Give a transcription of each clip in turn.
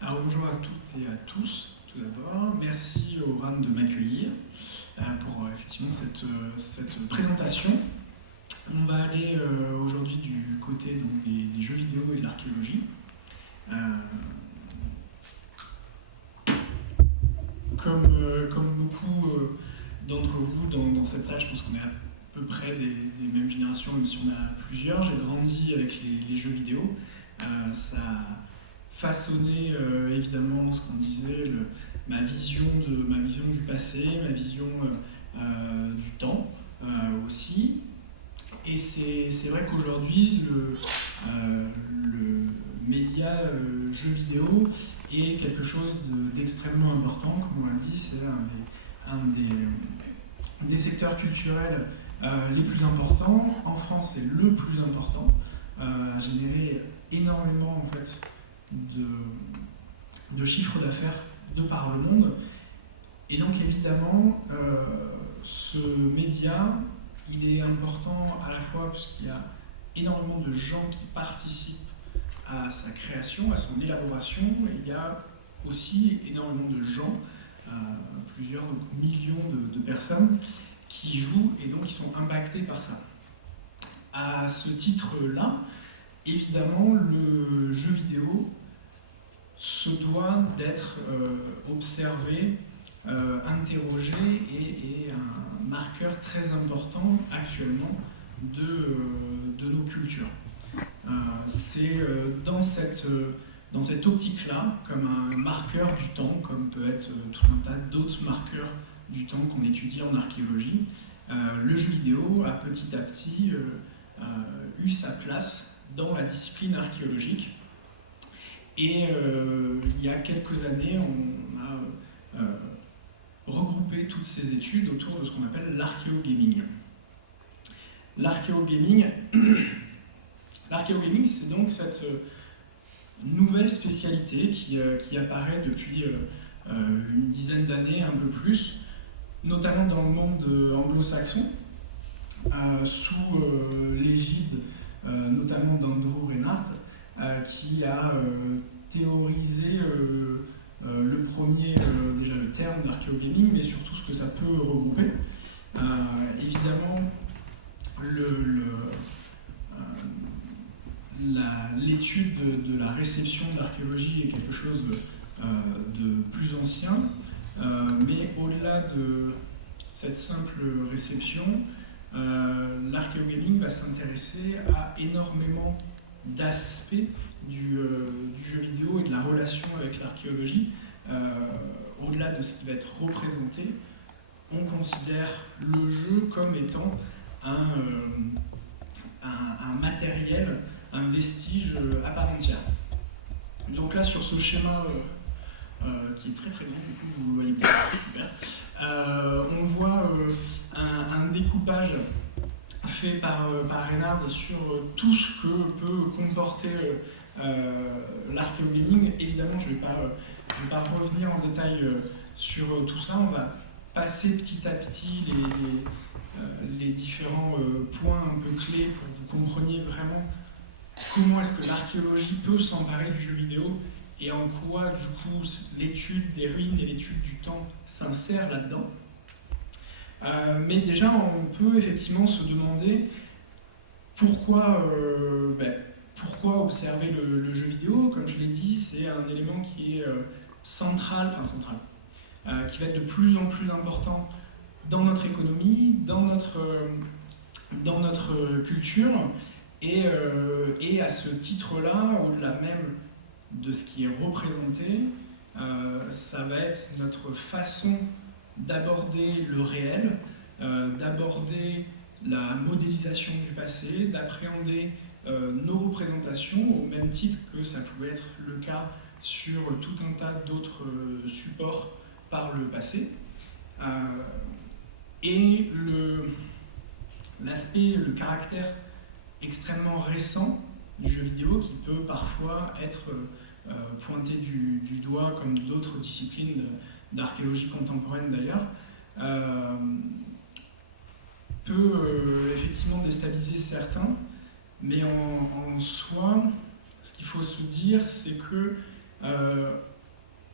Alors bonjour à toutes et à tous, tout d'abord. Merci au RAN de m'accueillir pour effectivement cette présentation. On va aller aujourd'hui du côté donc, des jeux vidéo et de l'archéologie. Comme beaucoup d'entre vous dans cette salle, je pense qu'on est à peu près des mêmes générations, même si on a plusieurs. J'ai grandi avec les jeux vidéo. Ça a façonné évidemment ce qu'on disait, ma vision du passé, ma vision du temps aussi. Et c'est vrai qu'aujourd'hui, le média jeu vidéo est quelque chose d'extrêmement important. Comme on l'a dit, c'est un des secteurs culturels les plus importants. En France, c'est le plus important, a généré énormément en fait, de chiffres d'affaires de par le monde. Et donc évidemment, ce média, il est important à la fois parce qu'il y a énormément de gens qui participent à sa création, à son élaboration, et il y a aussi énormément de gens, plusieurs millions de personnes qui jouent et donc qui sont impactés par ça. À ce titre-là, évidemment, le jeu vidéo se doit d'être observé, interrogé et un marqueur très important actuellement de nos cultures. C'est dans cette optique-là, comme un marqueur du temps, comme peut être tout un tas d'autres marqueurs du temps qu'on étudie en archéologie, le jeu vidéo a petit à petit eu sa place dans la discipline archéologique. Et il y a quelques années, on a regroupé toutes ces études autour de ce qu'on appelle l'archéogaming. L'archéogaming, c'est donc cette nouvelle spécialité qui apparaît depuis une dizaine d'années, un peu plus, notamment dans le monde anglo-saxon, sous l'égide notamment d'Andrew Reinhardt, qui a théorisé le premier, déjà le terme d'archéogaming, mais surtout ce que ça peut regrouper. Évidemment, l'étude de la réception de l'archéologie est quelque chose de plus ancien, mais au-delà de cette simple réception, l'archéogaming va s'intéresser à énormément d'aspects du jeu vidéo et de la relation avec l'archéologie. Au-delà de ce qui va être représenté, on considère le jeu comme étant un matériel, un vestige à part entière. Donc là, sur ce schéma qui est très très grand, du coup vous le voyez bien, super, on voit un découpage fait par Reinhardt sur tout ce que peut comporter l'archéogaming. Évidemment, je ne vais pas revenir en détail sur tout ça. On va passer petit à petit les différents points un peu clés pour que vous compreniez vraiment comment est-ce que l'archéologie peut s'emparer du jeu vidéo et en quoi, du coup, l'étude des ruines et l'étude du temps s'insèrent là-dedans. Mais déjà, on peut effectivement se demander pourquoi observer le jeu vidéo. Comme je l'ai dit, c'est un élément qui est central, qui va être de plus en plus important dans notre économie, dans notre culture, et à ce titre-là, au-delà même de ce qui est représenté, ça va être notre façon d'aborder le réel, d'aborder la modélisation du passé, d'appréhender nos représentations au même titre que ça pouvait être le cas sur tout un tas d'autres supports par le passé. Et le caractère extrêmement récent du jeu vidéo qui peut parfois être pointé du doigt comme d'autres disciplines d'archéologie contemporaine d'ailleurs, peut effectivement déstabiliser certains, mais en soi, ce qu'il faut se dire, c'est que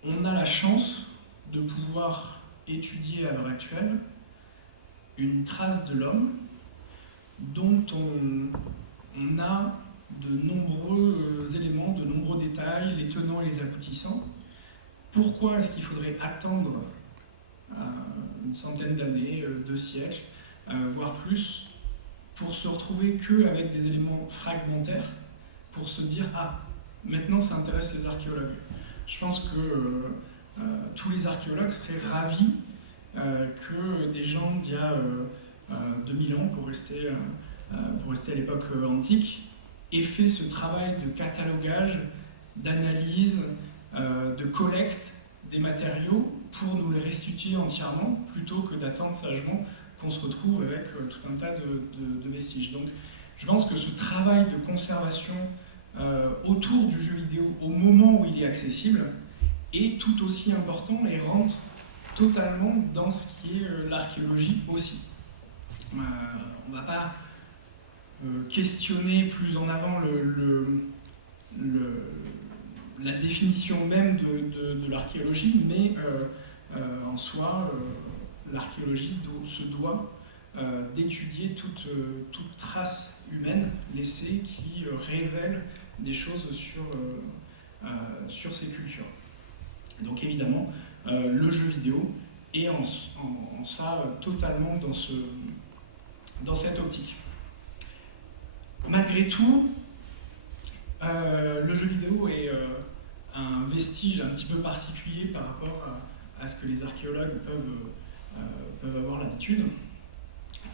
on a la chance de pouvoir étudier à l'heure actuelle une trace de l'homme dont on a de nombreux éléments, de nombreux détails, les tenants et les aboutissants. Pourquoi est-ce qu'il faudrait attendre une centaine d'années, 2 siècles, voire plus, pour se retrouver qu'avec des éléments fragmentaires, pour se dire « Ah, maintenant ça intéresse les archéologues ». Je pense que tous les archéologues seraient ravis que des gens d'il y a 2000 ans, pour rester à l'époque antique, aient fait ce travail de catalogage, d'analyse, de collecte des matériaux pour nous les restituer entièrement, plutôt que d'attendre sagement qu'on se retrouve avec tout un tas de vestiges. Donc je pense que ce travail de conservation autour du jeu vidéo au moment où il est accessible est tout aussi important et rentre totalement dans ce qui est l'archéologie aussi. On ne va pas questionner plus en avant la définition même de l'archéologie, mais en soi, l'archéologie se doit d'étudier toute trace humaine laissée qui révèle des choses sur ces cultures. Donc évidemment, le jeu vidéo est en ça totalement dans cette optique. Malgré tout, le jeu vidéo est un vestige un petit peu particulier par rapport à ce que les archéologues peuvent avoir l'habitude.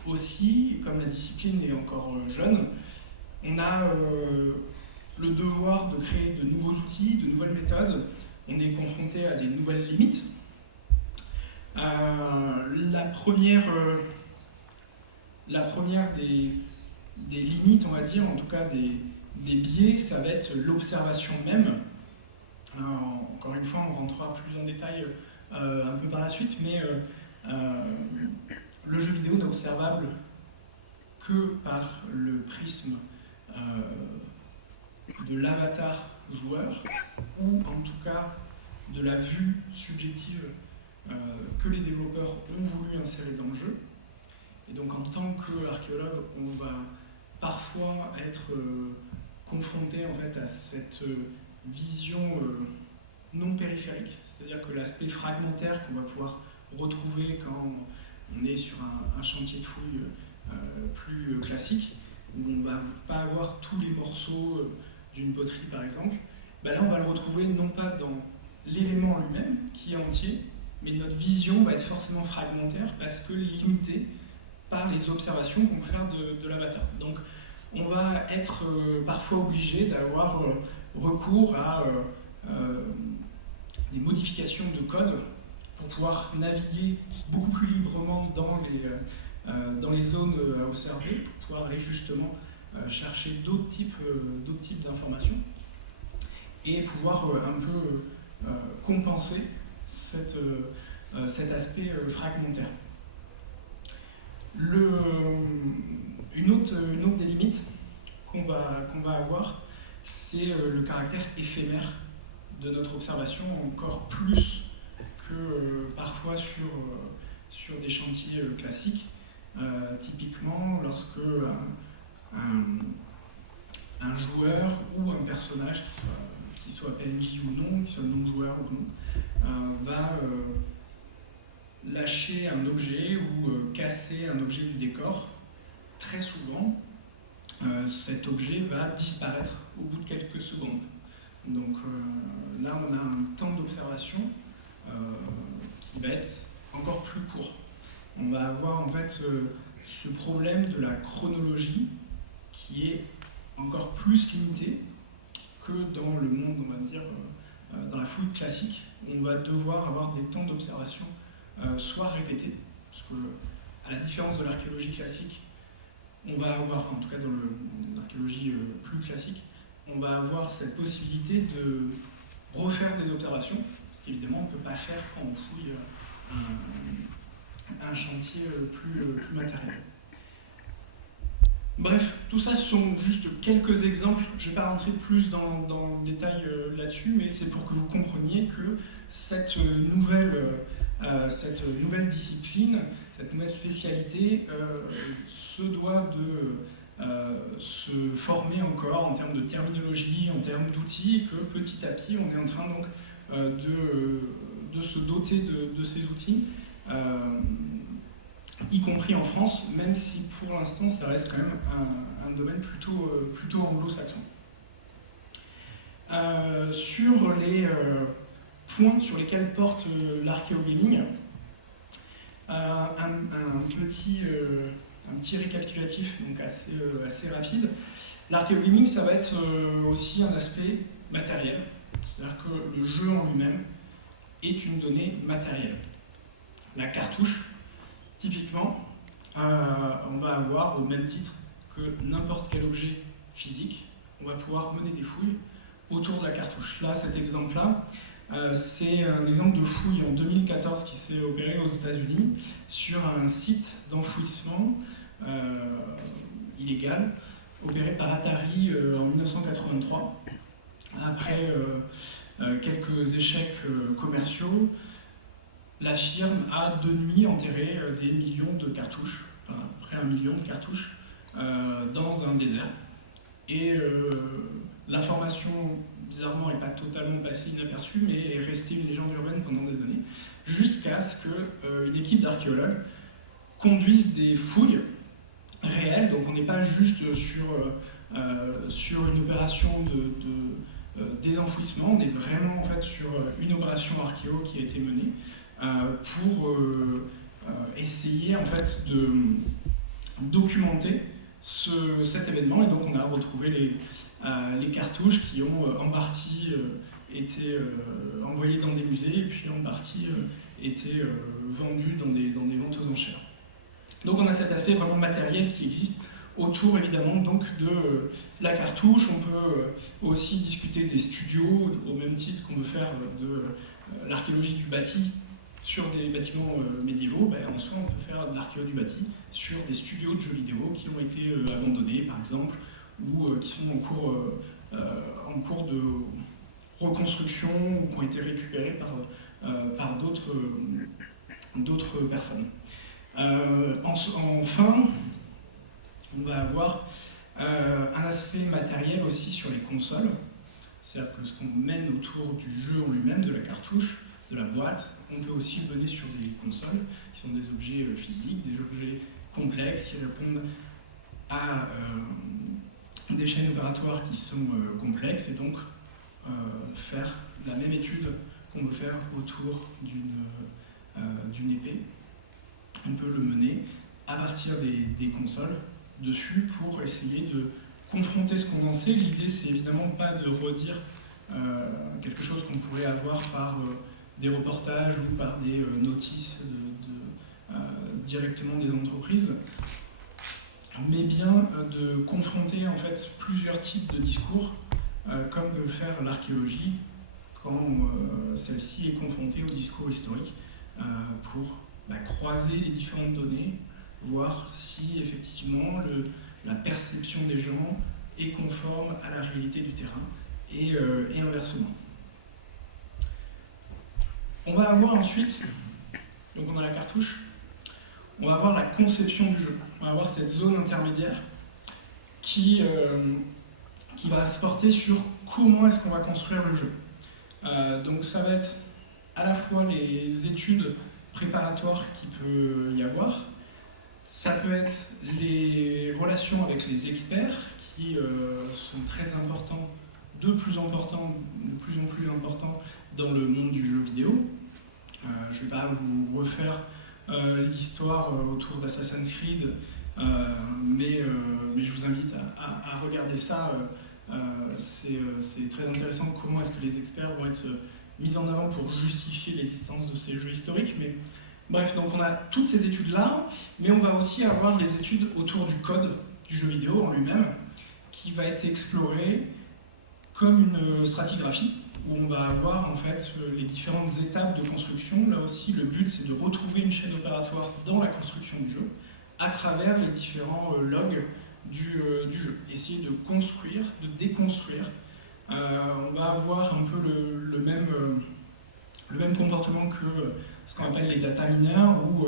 Aussi, comme la discipline est encore jeune, on a le devoir de créer de nouveaux outils, de nouvelles méthodes. On est confronté à des nouvelles limites. La première des limites, on va dire, en tout cas des biais, ça va être l'observation même. Encore une fois, on rentrera plus en détail un peu par la suite, mais le jeu vidéo n'est observable que par le prisme de l'avatar joueur, ou en tout cas de la vue subjective que les développeurs ont voulu insérer dans le jeu. Et donc en tant qu'archéologue, on va parfois être confronté en fait à cette vision non périphérique, c'est-à-dire que l'aspect fragmentaire qu'on va pouvoir retrouver quand on est sur un chantier de fouilles plus classique, où on ne va pas avoir tous les morceaux d'une poterie par exemple, ben là on va le retrouver non pas dans l'élément lui-même qui est entier, mais notre vision va être forcément fragmentaire parce que limitée par les observations qu'on peut faire de l'avatar. Donc on va être parfois obligé d'avoir recours à des modifications de code pour pouvoir naviguer beaucoup plus librement dans les zones à observer, pour pouvoir aller justement chercher d'autres types d'informations et pouvoir un peu compenser cet aspect fragmentaire. Une autre des limites qu'on va avoir, c'est le caractère éphémère de notre observation, encore plus que parfois sur des chantiers classiques. Typiquement, lorsque un joueur ou un personnage, qui soit PNJ ou non, qui soit non-joueur ou non, va lâcher un objet ou casser un objet du décor, très souvent, cet objet va disparaître au bout de quelques secondes. Donc là, on a un temps d'observation qui va être encore plus court. On va avoir en fait ce problème de la chronologie qui est encore plus limité que dans le monde, on va dire, dans la fouille classique. On va devoir avoir des temps d'observation soit répétés, parce que à la différence de l'archéologie classique, on va avoir, en tout cas dans l'archéologie plus classique, on va avoir cette possibilité de refaire des observations, ce qu'évidemment on ne peut pas faire quand on fouille un chantier plus matériel. Bref, tout ça sont juste quelques exemples. Je ne vais pas rentrer plus dans le détail là-dessus, mais c'est pour que vous compreniez que cette nouvelle discipline, cette nouvelle spécialité se doit de se former encore en termes de terminologie, en termes d'outils, et que petit à petit on est en train donc de se doter de ces outils, y compris en France, même si pour l'instant ça reste quand même un domaine plutôt anglo-saxon. Sur les points sur lesquels porte l'archéogaming, un petit récapitulatif donc assez rapide. L'archéogaming, ça va être aussi un aspect matériel, c'est-à-dire que le jeu en lui-même est une donnée matérielle. La cartouche, typiquement, on va avoir au même titre que n'importe quel objet physique, on va pouvoir mener des fouilles autour de la cartouche. Là, cet exemple-là, c'est un exemple de fouille en 2014 qui s'est opéré aux États-Unis sur un site d'enfouissement illégal opéré par Atari en 1983. Après quelques échecs commerciaux, la firme a de nuit enterré des millions de cartouches, enfin, près d'1 million de cartouches, dans un désert. Et l'information, bizarrement, n'est pas totalement passée inaperçue, mais est restée une légende urbaine pendant des années, jusqu'à ce qu'une équipe d'archéologues conduise des fouilles réelles. Donc on n'est pas juste sur une opération de désenfouissement, on est vraiment en fait sur une opération archéo qui a été menée pour essayer en fait de documenter cet événement. Et donc on a retrouvé les cartouches qui ont en partie été envoyées dans des musées et puis en partie été vendues dans des ventes aux enchères. Donc on a cet aspect vraiment matériel qui existe autour évidemment donc de la cartouche. On peut aussi discuter des studios au même titre qu'on veut faire de l'archéologie du bâti sur des bâtiments médiévaux. En soi on peut faire de l'archéologie du bâti sur des studios de jeux vidéo qui ont été abandonnés par exemple, ou qui sont en cours de reconstruction ou qui ont été récupérés par d'autres personnes. Enfin, on va avoir un aspect matériel aussi sur les consoles, c'est-à-dire que ce qu'on mène autour du jeu en lui-même, de la cartouche, de la boîte, on peut aussi le mener sur des consoles, qui sont des objets physiques, des objets complexes, qui répondent à des chaînes opératoires qui sont complexes, et donc faire la même étude qu'on veut faire autour d'une épée. On peut le mener à partir des consoles dessus pour essayer de confronter ce qu'on en sait. L'idée, c'est évidemment pas de redire quelque chose qu'on pourrait avoir par des reportages ou par des notices directement des entreprises, mais bien de confronter en fait plusieurs types de discours, comme peut le faire l'archéologie quand celle-ci est confrontée au discours historique, pour croiser les différentes données, voir si effectivement la perception des gens est conforme à la réalité du terrain et inversement. On va avoir ensuite, donc on a la cartouche, on va avoir la conception du jeu. On va avoir cette zone intermédiaire qui va se porter sur comment est-ce qu'on va construire le jeu. Donc ça va être à la fois les études préparatoires qu'il peut y avoir, ça peut être les relations avec les experts qui sont très importants, de plus en plus importants dans le monde du jeu vidéo. Je ne vais pas vous refaire l'histoire autour d'Assassin's Creed, mais je vous invite à regarder ça. C'est très intéressant comment est-ce que les experts vont être mis en avant pour justifier l'existence de ces jeux historiques. Mais bref, donc on a toutes ces études-là, mais on va aussi avoir les études autour du code du jeu vidéo en lui-même, qui va être exploré comme une stratigraphie, où on va avoir en fait les différentes étapes de construction. Là aussi, le but, c'est de retrouver une chaîne opératoire dans la construction du jeu, à travers les différents logs du jeu. Essayer de construire, de déconstruire. On va avoir un peu le même comportement que ce qu'on appelle les data miners, où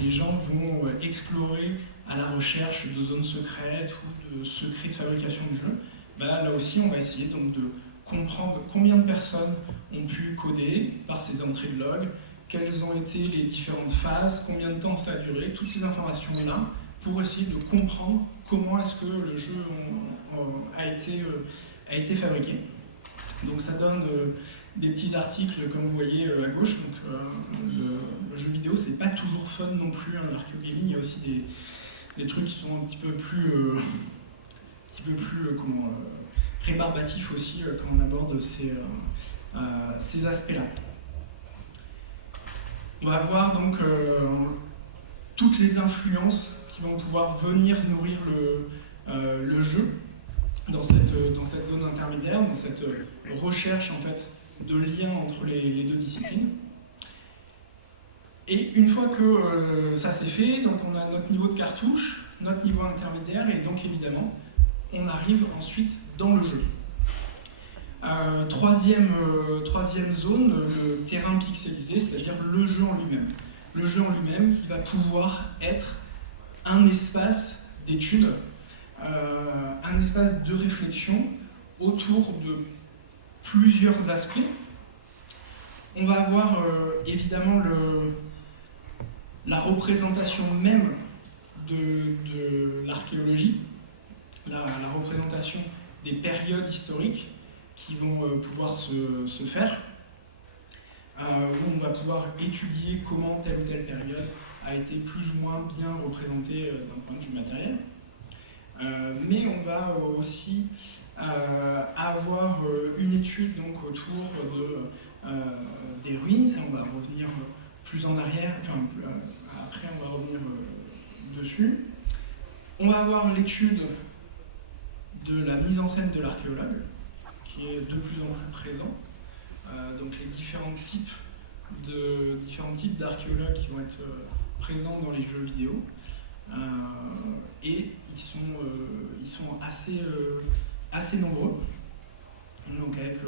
les gens vont explorer à la recherche de zones secrètes ou de secrets de fabrication du jeu. Là aussi, on va essayer donc de comprendre combien de personnes ont pu coder par ces entrées de log, quelles ont été les différentes phases, combien de temps ça a duré, toutes ces informations-là, pour essayer de comprendre comment est-ce que le jeu a été fabriqué. Donc ça donne des petits articles, comme vous voyez à gauche. Donc, le jeu vidéo, c'est pas toujours fun non plus, l'archéogaming. Il y a aussi des trucs qui sont un petit peu plus rébarbatifs aussi quand on aborde ces aspects-là. On va voir donc toutes les influences qui vont pouvoir venir nourrir le jeu dans cette zone intermédiaire, dans cette recherche en fait de lien entre les deux disciplines. Et une fois que ça c'est fait, donc on a notre niveau de cartouche, notre niveau intermédiaire, et donc évidemment on arrive ensuite dans le jeu. Troisième zone, le terrain pixelisé, c'est-à-dire le jeu en lui-même. Le jeu en lui-même qui va pouvoir être un espace d'étude, un espace de réflexion autour de plusieurs aspects. On va avoir évidemment la représentation même de l'archéologie, la représentation des périodes historiques qui vont pouvoir se faire, où on va pouvoir étudier comment telle ou telle période a été plus ou moins bien représentée d'un point de vue matériel. Mais on va aussi avoir une étude donc, autour des ruines. Ça, on va revenir plus en arrière, après on va revenir dessus. On va avoir l'étude de la mise en scène de l'archéologue, qui est de plus en plus présent. Donc les différents types d'archéologues qui vont être présents dans les jeux vidéo. Et ils sont assez nombreux, donc avec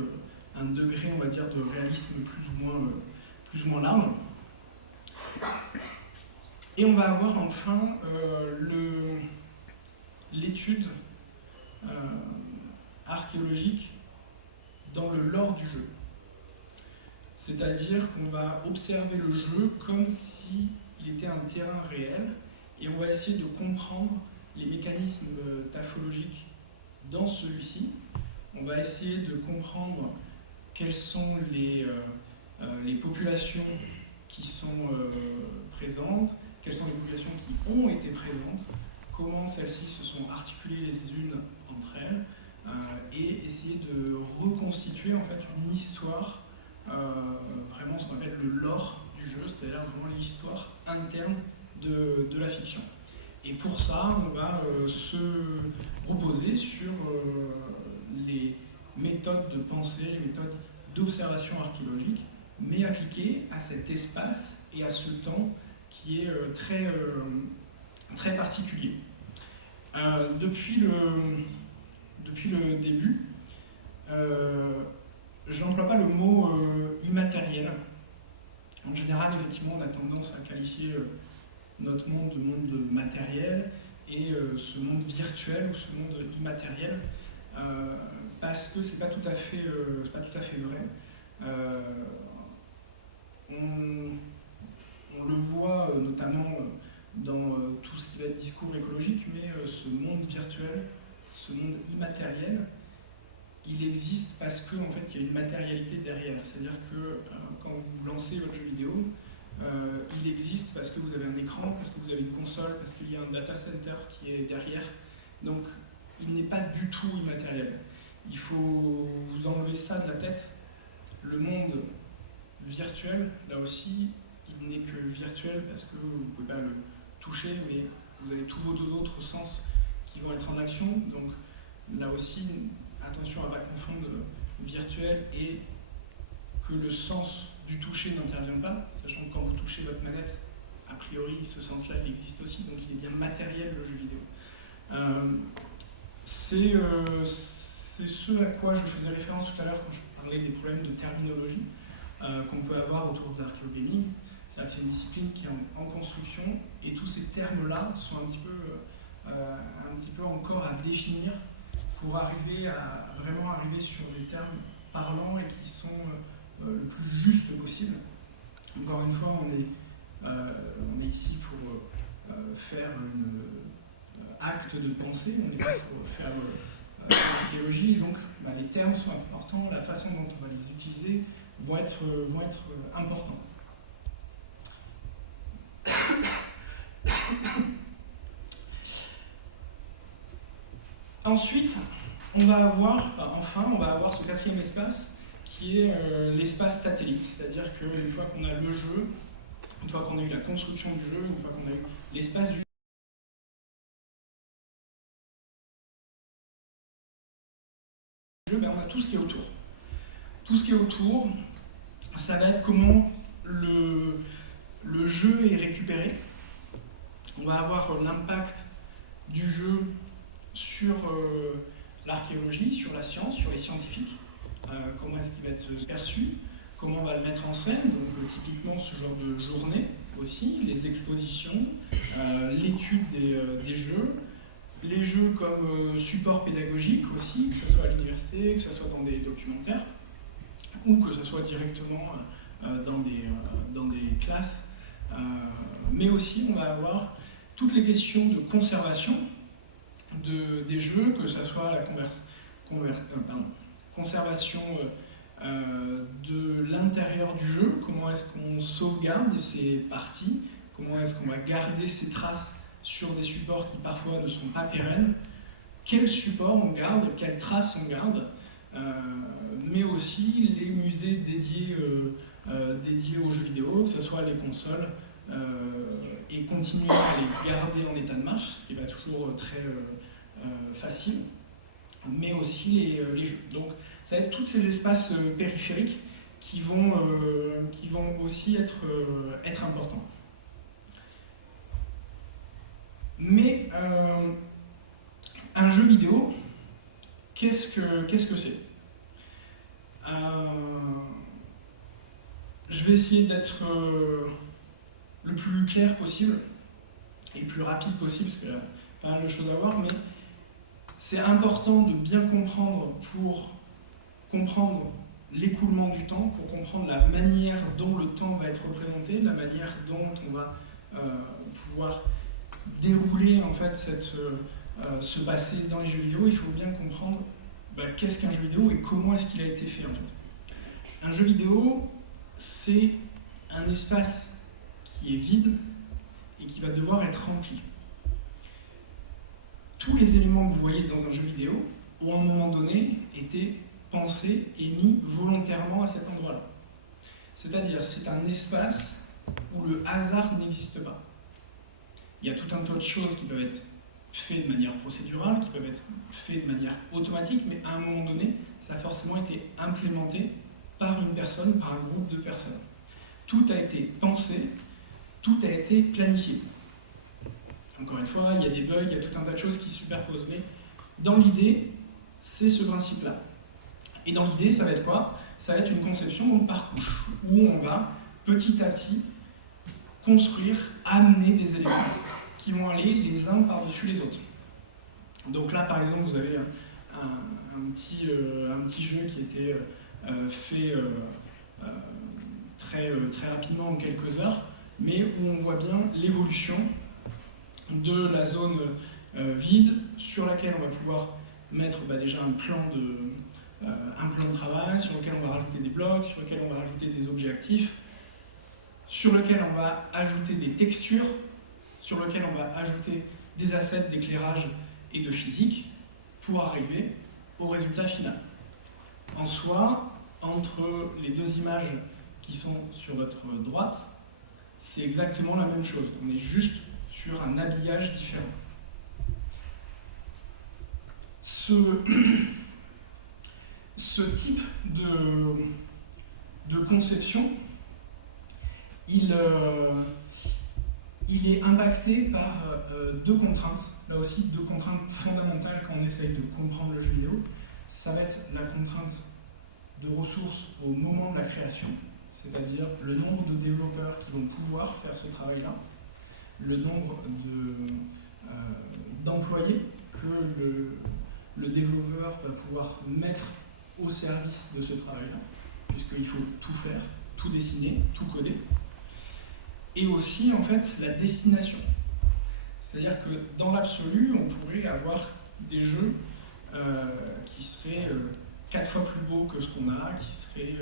un degré, on va dire, de réalisme plus ou moins large. Et on va avoir enfin l'étude archéologique dans le lore du jeu. C'est-à-dire qu'on va observer le jeu comme s'il était un terrain réel, et on va essayer de comprendre les mécanismes taphologiques dans celui-ci. On va essayer de comprendre quelles sont les populations qui sont présentes, quelles sont les populations qui ont été présentes, comment celles-ci se sont articulées les unes entre elles, et essayer de reconstituer en fait une histoire, vraiment ce qu'on appelle le lore du jeu, c'est-à-dire vraiment l'histoire interne de la fiction. Et pour ça, on va se reposer sur les méthodes de pensée, les méthodes d'observation archéologique, mais appliquées à cet espace et à ce temps qui est très particulier. Depuis le début, je n'emploie pas le mot immatériel. En général, effectivement, on a tendance à qualifier notre monde de monde matériel et ce monde virtuel ou ce monde immatériel, parce que c'est pas tout à fait vrai. On le voit notamment dans tout ce qui va être discours écologique, mais ce monde virtuel, ce monde immatériel, il existe parce qu'en fait, il y a une matérialité derrière. C'est-à-dire que quand vous lancez votre jeu vidéo, il existe parce que vous avez un écran, parce que vous avez une console, parce qu'il y a un data center qui est derrière. Donc, il n'est pas du tout immatériel. Il faut vous enlever ça de la tête. Le monde virtuel, là aussi, il n'est que virtuel parce que vous ne pouvez pas le toucher, mais vous avez tous vos autres sens qui vont être en action. Donc, là aussi, attention à ne pas confondre virtuel et que le sens du toucher n'intervient pas, sachant que quand vous touchez votre manette, a priori, ce sens-là, il existe aussi, donc il est bien matériel, le jeu vidéo. C'est ce à quoi je faisais référence tout à l'heure quand je parlais des problèmes de terminologie qu'on peut avoir autour de l'archéogaming. C'est-à-dire que c'est une discipline qui est en construction et tous ces termes-là sont un petit peu encore à définir pour vraiment arriver sur des termes parlants et qui sont le plus justes possible. Encore une fois, on est ici pour faire un acte de pensée, on est là pour faire la théologie, et donc les termes sont importants, la façon dont on va les utiliser vont être importants. Ensuite, on va avoir ce quatrième espace qui est l'espace satellite, c'est-à-dire qu'une fois qu'on a le jeu, une fois qu'on a eu la construction du jeu, une fois qu'on a eu l'espace du jeu, on a tout ce qui est autour. Tout ce qui est autour, ça va être comment le jeu est récupéré. On va avoir l'impact du jeu sur l'archéologie, sur la science, sur les scientifiques. Comment est-ce qu'il va être perçu, comment on va le mettre en scène, donc typiquement ce genre de journée aussi, les expositions, l'étude des jeux, les jeux comme support pédagogique aussi, que ce soit à l'université, que ce soit dans des documentaires, ou que ce soit directement dans des classes. Mais aussi, on va avoir toutes les questions de conservation des jeux, que ce soit la conservation de l'intérieur du jeu, comment est-ce qu'on sauvegarde ces parties, comment est-ce qu'on va garder ces traces sur des supports qui parfois ne sont pas pérennes, quel support on garde, quelles traces on garde, mais aussi les musées dédiés aux jeux vidéo, que ce soit les consoles, et continuer à les garder en état de marche, ce qui va toujours très facile, mais aussi les jeux. Donc ça va être tous ces espaces périphériques qui vont aussi être importants. Mais un jeu vidéo, qu'est-ce que c'est? Je vais essayer d'être le plus clair possible et le plus rapide possible, parce qu'il y a pas mal de choses à voir, mais c'est important de bien comprendre pour comprendre l'écoulement du temps, pour comprendre la manière dont le temps va être représenté, la manière dont on va pouvoir dérouler en fait ce passé dans les jeux vidéo. Il faut bien comprendre qu'est-ce qu'un jeu vidéo et comment est-ce qu'il a été fait en fait. Un jeu vidéo, c'est un espace qui est vide et qui va devoir être rempli. Tous les éléments que vous voyez dans un jeu vidéo ont à un moment donné été pensés et mis volontairement à cet endroit-là. C'est-à-dire, c'est un espace où le hasard n'existe pas. Il y a tout un tas de choses qui peuvent être faites de manière procédurale, qui peuvent être faites de manière automatique, mais à un moment donné, ça a forcément été implémenté par une personne, par un groupe de personnes. Tout a été pensé, tout a été planifié. Encore une fois, il y a des bugs, il y a tout un tas de choses qui se superposent, mais dans l'idée, c'est ce principe-là. Et dans l'idée, ça va être quoi? Ça va être une conception par couche, où on va petit à petit construire, amener des éléments qui vont aller les uns par-dessus les autres. Donc là, par exemple, vous avez un petit jeu qui était fait très rapidement en quelques heures, mais où on voit bien l'évolution de la zone vide sur laquelle on va pouvoir mettre déjà un plan de travail, sur lequel on va rajouter des blocs, sur lequel on va rajouter des objets actifs, sur lequel on va ajouter des textures, sur lequel on va ajouter des assets d'éclairage et de physique pour arriver au résultat final. En soi, entre les deux images qui sont sur votre droite, c'est exactement la même chose. On est juste sur un habillage différent. Ce type de conception, il il est impacté par deux contraintes, là aussi deux contraintes fondamentales quand on essaye de comprendre le jeu vidéo. Ça va être la contrainte de ressources au moment de la création, c'est-à-dire le nombre de développeurs qui vont pouvoir faire ce travail-là, le nombre d'employés que le développeur va pouvoir mettre au service de ce travail-là, puisqu'il faut tout faire, tout dessiner, tout coder. Et aussi, en fait, la destination. C'est-à-dire que dans l'absolu, on pourrait avoir des jeux qui seraient 4 fois plus beaux que ce qu'on a, qui seraient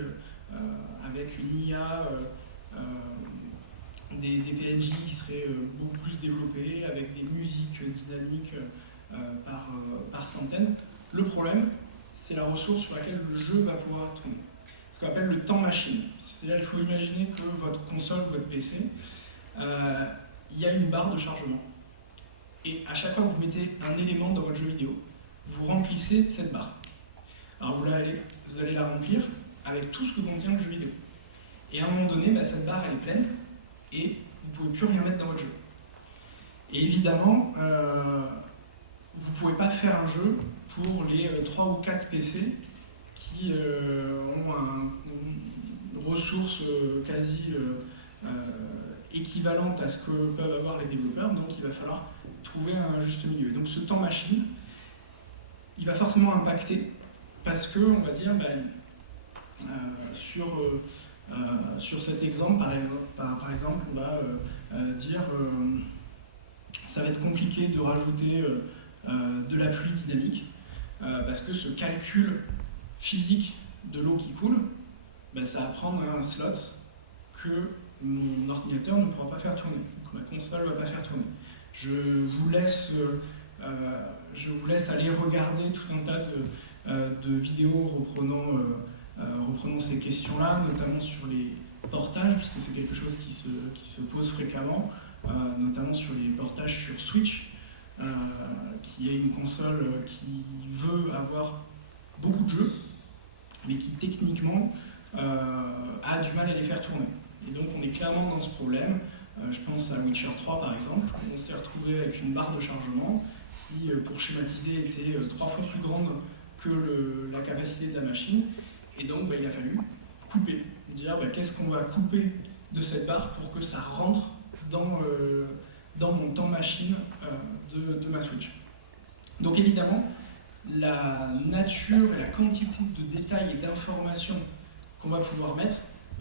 avec une IA, des PNJ qui seraient beaucoup plus développés, avec des musiques dynamiques par centaines. Le problème, c'est la ressource sur laquelle le jeu va pouvoir tourner. Ce qu'on appelle le temps machine. C'est-à-dire qu'il faut imaginer que votre console, votre PC, il y a une barre de chargement. Et à chaque fois que vous mettez un élément dans votre jeu vidéo, vous remplissez cette barre. Alors vous allez la remplir avec tout ce que contient le jeu vidéo. Et à un moment donné, cette barre elle est pleine et vous ne pouvez plus rien mettre dans votre jeu. Et évidemment, vous ne pouvez pas faire un jeu pour les 3 ou 4 PC qui ont une ressource quasi équivalente à ce que peuvent avoir les développeurs, donc il va falloir trouver un juste milieu. Donc ce temps machine, il va forcément impacter parce que, on va dire, sur cet exemple, par exemple, on va dire ça va être compliqué de rajouter de la pluie dynamique parce que ce calcul physique de l'eau qui coule, ça va prendre un slot que mon ordinateur ne pourra pas faire tourner, que ma console ne va pas faire tourner. Je vous laisse aller regarder tout un tas de vidéos reprenant ces questions-là, notamment sur les portages, puisque c'est quelque chose qui se pose fréquemment, notamment sur les portages sur Switch, qui est une console qui veut avoir beaucoup de jeux, mais qui techniquement a du mal à les faire tourner. Et donc on est clairement dans ce problème. Je pense à Witcher 3 par exemple, on s'est retrouvé avec une barre de chargement qui, pour schématiser, était 3 fois plus grande que la capacité de la machine. Et donc il a fallu couper, dire qu'est-ce qu'on va couper de cette barre pour que ça rentre dans mon temps machine de ma Switch. Donc évidemment, la nature et la quantité de détails et d'informations qu'on va pouvoir mettre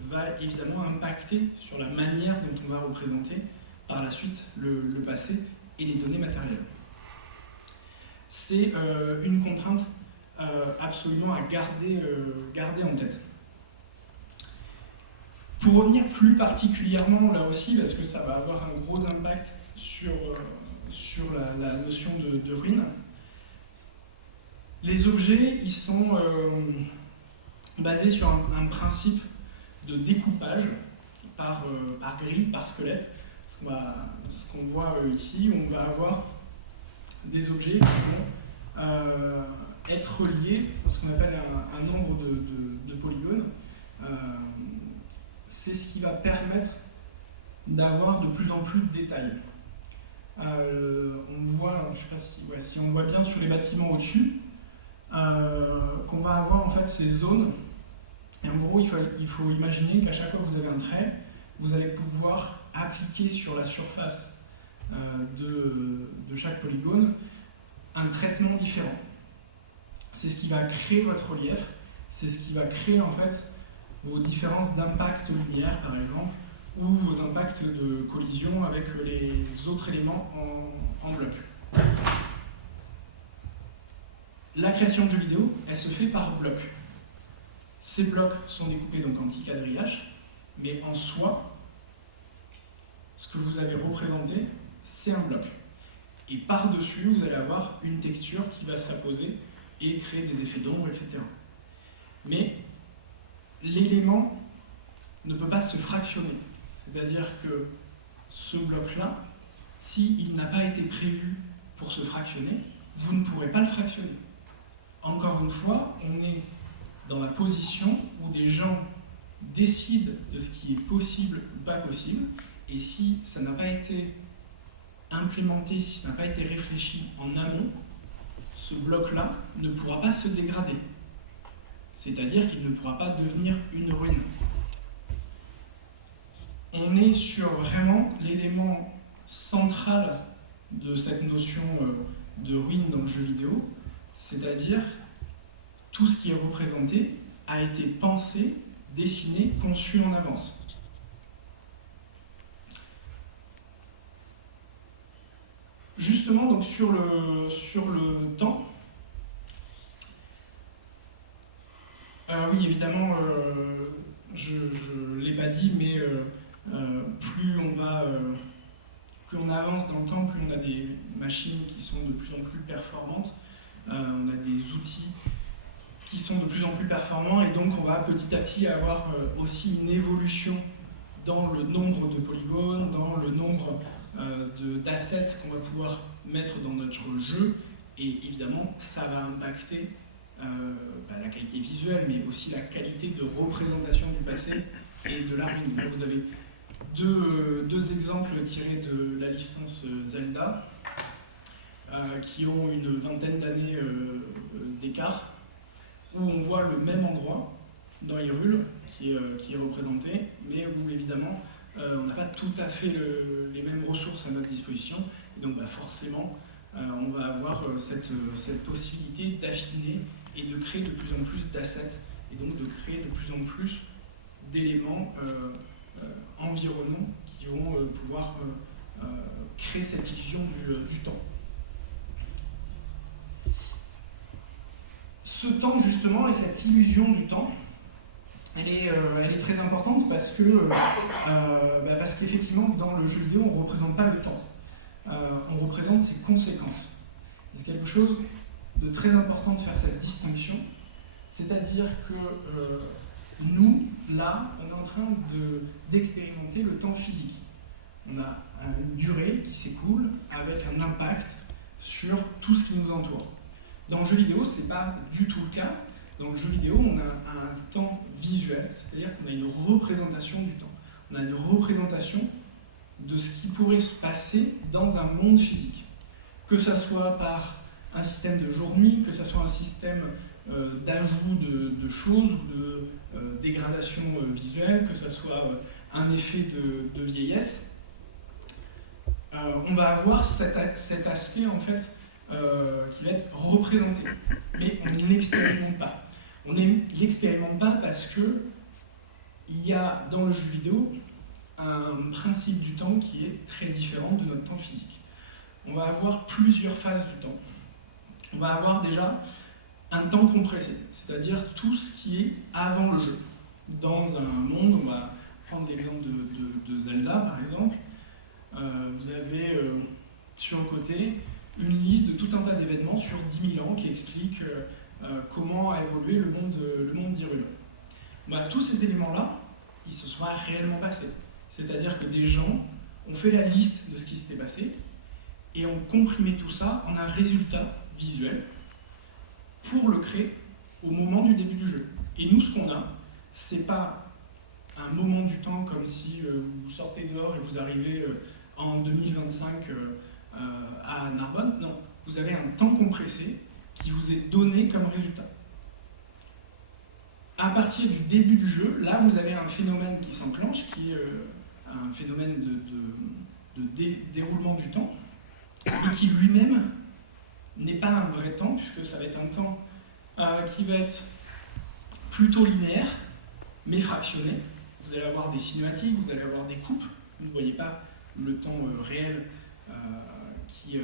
va évidemment impacter sur la manière dont on va représenter par la suite le passé et les données matérielles. C'est une contrainte absolument à garder en tête. Pour revenir plus particulièrement là aussi, parce que ça va avoir un gros impact sur la notion de ruine, les objets ils sont basés sur un principe de découpage par grille, par squelette. Ce qu'on voit ici, on va avoir des objets qui vont être reliés à ce qu'on appelle un nombre de polygones. C'est ce qui va permettre d'avoir de plus en plus de détails. On voit, je ne sais pas si on voit bien sur les bâtiments au-dessus, qu'on va avoir en fait ces zones. Et en gros, il faut imaginer qu'à chaque fois que vous avez un trait, vous allez pouvoir appliquer sur la surface de chaque polygone un traitement différent. C'est ce qui va créer votre relief, c'est ce qui va créer en fait vos différences d'impact lumière par exemple, ou vos impacts de collision avec les autres éléments en bloc. La création de jeux vidéo, elle se fait par bloc. Ces blocs sont découpés donc en petits quadrillages, mais en soi, ce que vous avez représenté, c'est un bloc. Et par-dessus, vous allez avoir une texture qui va s'apposer et créer des effets d'ombre, etc. Mais l'élément ne peut pas se fractionner. C'est-à-dire que ce bloc-là, s'il n'a pas été prévu pour se fractionner, vous ne pourrez pas le fractionner. Encore une fois, on est dans la position où des gens décident de ce qui est possible ou pas possible, Et si ça n'a pas été implémenté, si ça n'a pas été réfléchi en amont, ce bloc-là ne pourra pas se dégrader. C'est-à-dire qu'il ne pourra pas devenir une ruine. On est sur vraiment l'élément central de cette notion de ruine dans le jeu vidéo, c'est-à-dire tout ce qui est représenté a été pensé, dessiné, conçu en avance. Justement, donc sur le temps, oui, évidemment, je ne l'ai pas dit, mais plus on avance dans le temps, plus on a des machines qui sont de plus en plus performantes, on a des outils qui sont de plus en plus performants, et donc on va petit à petit avoir aussi une évolution dans le nombre de polygones, dans le nombre d'assets qu'on va pouvoir mettre dans notre jeu, et évidemment ça va impacter la qualité visuelle, mais aussi la qualité de représentation du passé et de la ruine. Là, vous avez deux exemples tirés de la licence Zelda, qui ont une vingtaine d'années d'écart, où on voit le même endroit dans Hyrule qui est représenté, mais où évidemment on n'a pas tout à fait les mêmes ressources à notre disposition, et donc forcément on va avoir cette possibilité d'affiner et de créer de plus en plus d'assets, et donc de créer de plus en plus d'éléments environnants qui vont pouvoir créer cette illusion du temps. Ce temps justement et cette illusion du temps, elle est très importante parce qu'effectivement dans le jeu vidéo on ne représente pas le temps, on représente ses conséquences. C'est quelque chose de très important de faire cette distinction, c'est-à-dire que nous, là, on est en train d'expérimenter le temps physique. On a une durée qui s'écoule avec un impact sur tout ce qui nous entoure. Dans le jeu vidéo, ce n'est pas du tout le cas. Dans le jeu vidéo, on a un temps visuel, c'est-à-dire qu'on a une représentation du temps. On a une représentation de ce qui pourrait se passer dans un monde physique. Que ça soit par un système de jour-nuit, que ça soit un système d'ajout de choses ou de dégradation visuelle, que ça soit un effet de vieillesse, on va avoir cet aspect en fait qui va être représenté, mais on ne l'expérimente pas. On ne l'expérimente pas parce que il y a dans le jeu vidéo un principe du temps qui est très différent de notre temps physique. On va avoir plusieurs phases du temps. On va avoir déjà un temps compressé, c'est-à-dire tout ce qui est avant le jeu. Dans un monde, on va prendre l'exemple de Zelda par exemple, vous avez sur le côté une liste de tout un tas d'événements sur 10 000 ans qui expliquent comment a évolué le monde d'Hyrule. Tous ces éléments-là, ils se sont réellement passés. C'est-à-dire que des gens ont fait la liste de ce qui s'était passé et ont comprimé tout ça en un résultat visuel pour le créer au moment du début du jeu. Et nous, ce qu'on a, c'est pas un moment du temps comme si vous sortez dehors et vous arrivez en 2025 à Narbonne. Non, vous avez un temps compressé qui vous est donné comme résultat. À partir du début du jeu, là, vous avez un phénomène qui s'enclenche, qui est un phénomène de déroulement du temps, et qui lui-même n'est pas un vrai temps, puisque ça va être un temps qui va être plutôt linéaire, mais fractionné. Vous allez avoir des cinématiques, vous allez avoir des coupes, vous ne voyez pas le temps réel qui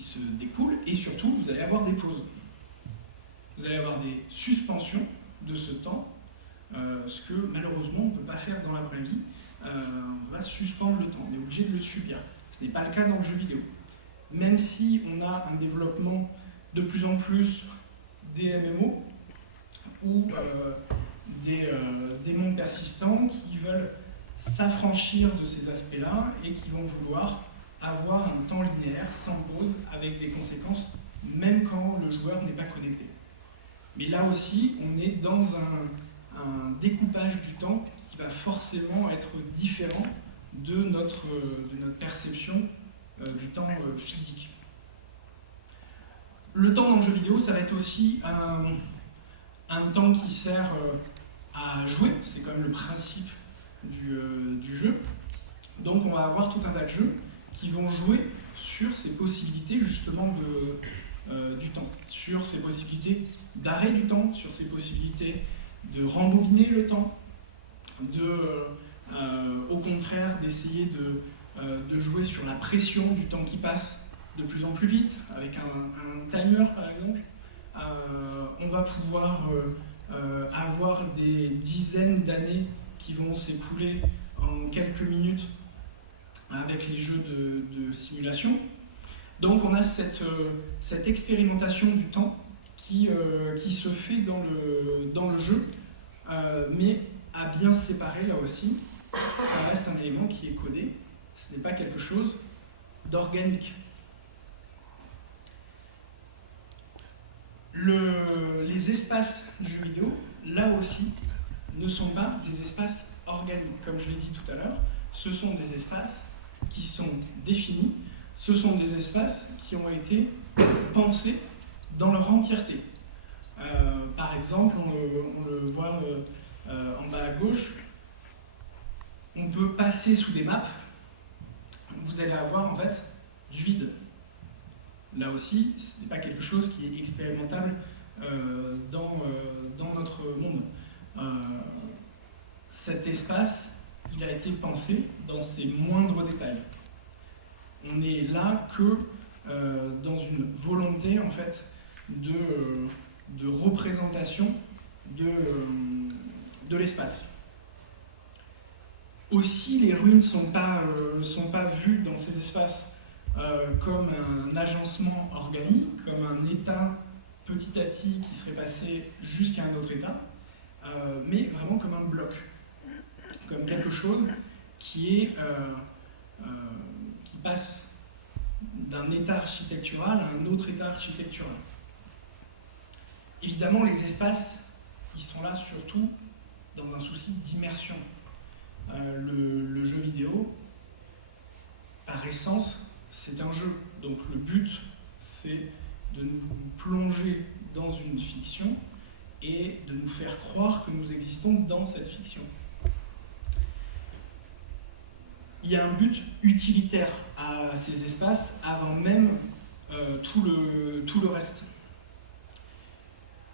se découle, et surtout, vous allez avoir des pauses. Vous allez avoir des suspensions de ce temps, ce que malheureusement on ne peut pas faire dans la vraie vie. On va suspendre le temps, on est obligé de le subir. Ce n'est pas le cas dans le jeu vidéo. Même si on a un développement de plus en plus des MMO ou des mondes persistants qui veulent s'affranchir de ces aspects-là et qui vont vouloir avoir un temps linéaire, sans pause, avec des conséquences, même quand le joueur n'est pas connecté. Mais là aussi, on est dans un découpage du temps qui va forcément être différent de notre perception du temps physique. Le temps dans le jeu vidéo, ça va être aussi un temps qui sert à jouer, c'est quand même le principe du jeu. Donc on va avoir tout un tas de jeux qui vont jouer sur ces possibilités justement du temps, sur ces possibilités d'arrêt du temps, sur ces possibilités de rembobiner le temps, au contraire d'essayer de jouer sur la pression du temps qui passe de plus en plus vite, avec un timer par exemple. On va pouvoir avoir des dizaines d'années qui vont s'écouler en quelques minutes avec les jeux de simulation. Donc on a cette expérimentation du temps qui se fait dans le jeu, mais à bien séparer là aussi, ça reste un élément qui est codé, ce n'est pas quelque chose d'organique. Les espaces du jeu vidéo, là aussi, ne sont pas des espaces organiques. Comme je l'ai dit tout à l'heure, ce sont des espaces qui sont définis, ce sont des espaces qui ont été pensés dans leur entièreté. Par exemple, on le voit en bas à gauche, on peut passer sous des maps, vous allez avoir en fait du vide. Là aussi, ce n'est pas quelque chose qui est expérimentable dans notre monde. Cet espace, il a été pensé dans ses moindres détails. On n'est là que dans une volonté en fait de représentation de l'espace. Aussi, les ruines ne sont pas vues dans ces espaces comme un agencement organique, comme un état petit à petit qui serait passé jusqu'à un autre état, mais vraiment comme un bloc, comme quelque chose qui passe d'un état architectural à un autre état architectural. Évidemment, les espaces, ils sont là surtout dans un souci d'immersion. Le jeu vidéo, par essence, c'est un jeu. Donc le but, c'est de nous plonger dans une fiction et de nous faire croire que nous existons dans cette fiction. Il y a un but utilitaire à ces espaces avant même tout le reste.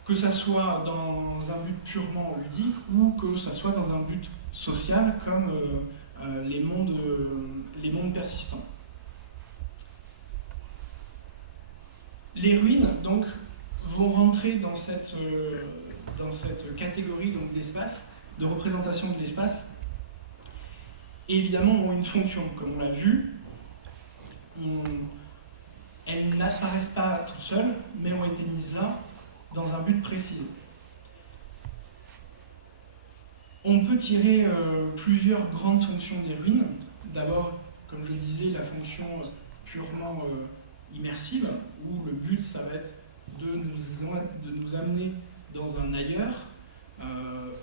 Que ça soit dans un but purement ludique ou que ça soit dans un but social comme les mondes persistants. Les ruines, donc, vont rentrer dans cette catégorie donc, d'espace, de représentation de l'espace, et évidemment ont une fonction, comme on l'a vu. Elles n'apparaissent pas toutes seules, mais ont été mises là dans un but précis. On peut tirer plusieurs grandes fonctions des ruines. D'abord, comme je disais, la fonction purement immersive, où le but, ça va être de nous amener dans un ailleurs,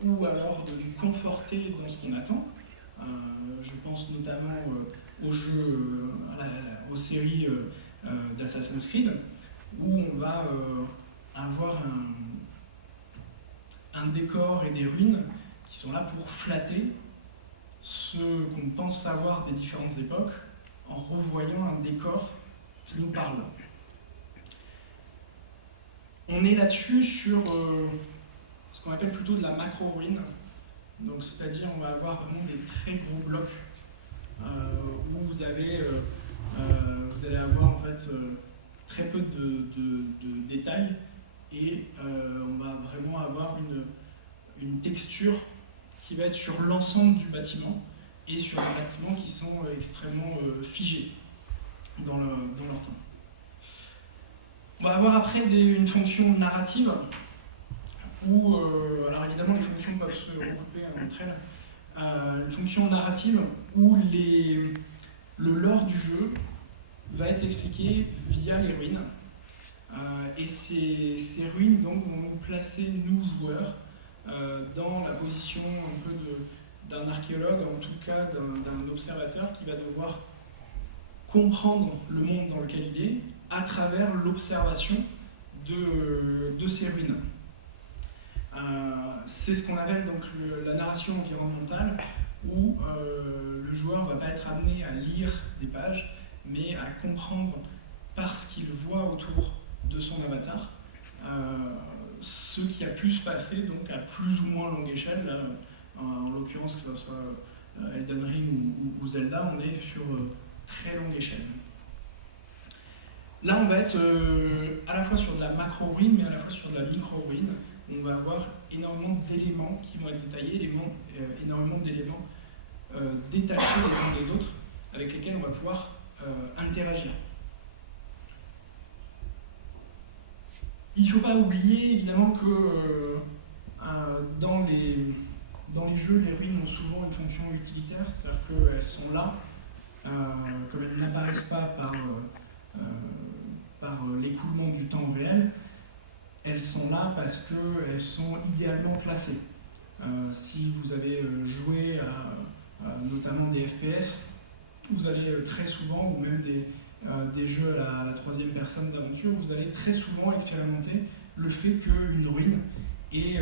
ou alors de nous conforter dans ce qu'on attend. Je pense notamment aux jeux, aux séries d'Assassin's Creed, où on va avoir un décor et des ruines qui sont là pour flatter ce qu'on pense savoir des différentes époques en revoyant un décor qui nous parle. On est là-dessus sur ce qu'on appelle plutôt de la macro-ruine. Donc, c'est-à-dire, on va avoir vraiment des très gros blocs où vous allez avoir en fait très peu de détails et on va vraiment avoir une texture qui va être sur l'ensemble du bâtiment et sur des bâtiments qui sont extrêmement figés dans leur temps. On va avoir après une fonction narrative où, alors évidemment les fonctions peuvent se regrouper entre elles, une fonction narrative où le lore du jeu va être expliqué via les ruines. Et ces ruines donc, vont nous placer, nous joueurs, dans la position un peu d'un archéologue, en tout cas d'un observateur qui va devoir comprendre le monde dans lequel il est à travers l'observation de ces ruines. C'est ce qu'on appelle donc la narration environnementale, où le joueur ne va pas être amené à lire des pages, mais à comprendre par ce qu'il voit autour de son avatar ce qui a pu se passer donc à plus ou moins longue échelle. Là, en l'occurrence, que ce soit Elden Ring ou Zelda, on est sur très longue échelle. Là, on va être à la fois sur de la macro-ruine, mais à la fois sur de la micro-ruine. On va avoir énormément d'éléments qui vont être détaillés, énormément d'éléments détachés les uns des autres, avec lesquels on va pouvoir interagir. Il ne faut pas oublier évidemment que dans les jeux, les ruines ont souvent une fonction utilitaire, c'est-à-dire qu'elles sont là, comme elles n'apparaissent pas par l'écoulement du temps réel, elles sont là parce qu'elles sont idéalement placées. Si vous avez joué à notamment des FPS, vous allez très souvent, ou même des jeux à la troisième personne d'aventure, vous allez très souvent expérimenter le fait qu'une ruine est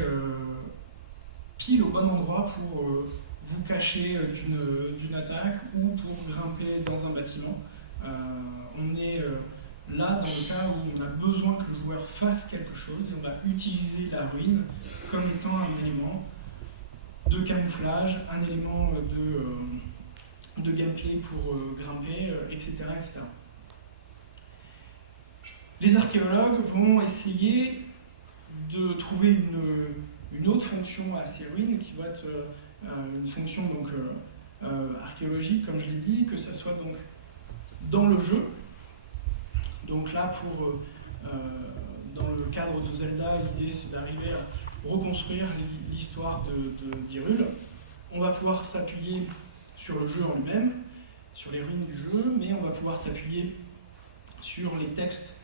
pile au bon endroit pour vous cacher d'une attaque ou pour grimper dans un bâtiment. On est là dans le cas où on a besoin que le joueur fasse quelque chose et on va utiliser la ruine comme étant un élément de camouflage, un élément de gameplay pour grimper, etc., etc. Les archéologues vont essayer de trouver une autre fonction à ces ruines qui va être une fonction donc, archéologique, comme je l'ai dit, que ce soit donc dans le jeu. Donc là, dans le cadre de Zelda, l'idée c'est d'arriver à reconstruire l'histoire d'Hyrule. On va pouvoir s'appuyer sur le jeu en lui-même, sur les ruines du jeu, mais on va pouvoir s'appuyer sur les textes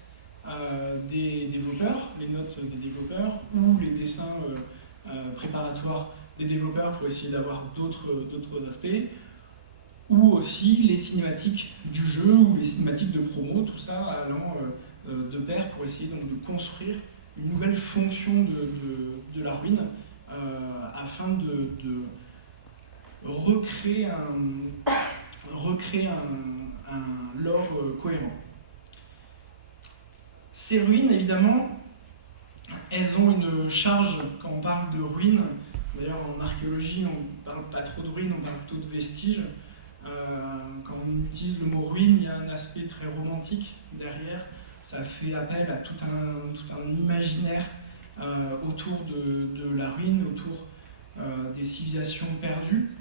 des développeurs, les notes des développeurs ou les dessins préparatoires des développeurs pour essayer d'avoir d'autres aspects, ou aussi les cinématiques du jeu ou les cinématiques de promo, tout ça allant de pair pour essayer donc de construire une nouvelle fonction de la ruine afin de recréer un lore cohérent. Ces ruines, évidemment, elles ont une charge quand on parle de ruines. D'ailleurs, en archéologie, on ne parle pas trop de ruines, on parle plutôt de vestiges. Quand on utilise le mot ruine, il y a un aspect très romantique derrière. Ça fait appel à tout un imaginaire autour de la ruine, autour des civilisations perdues.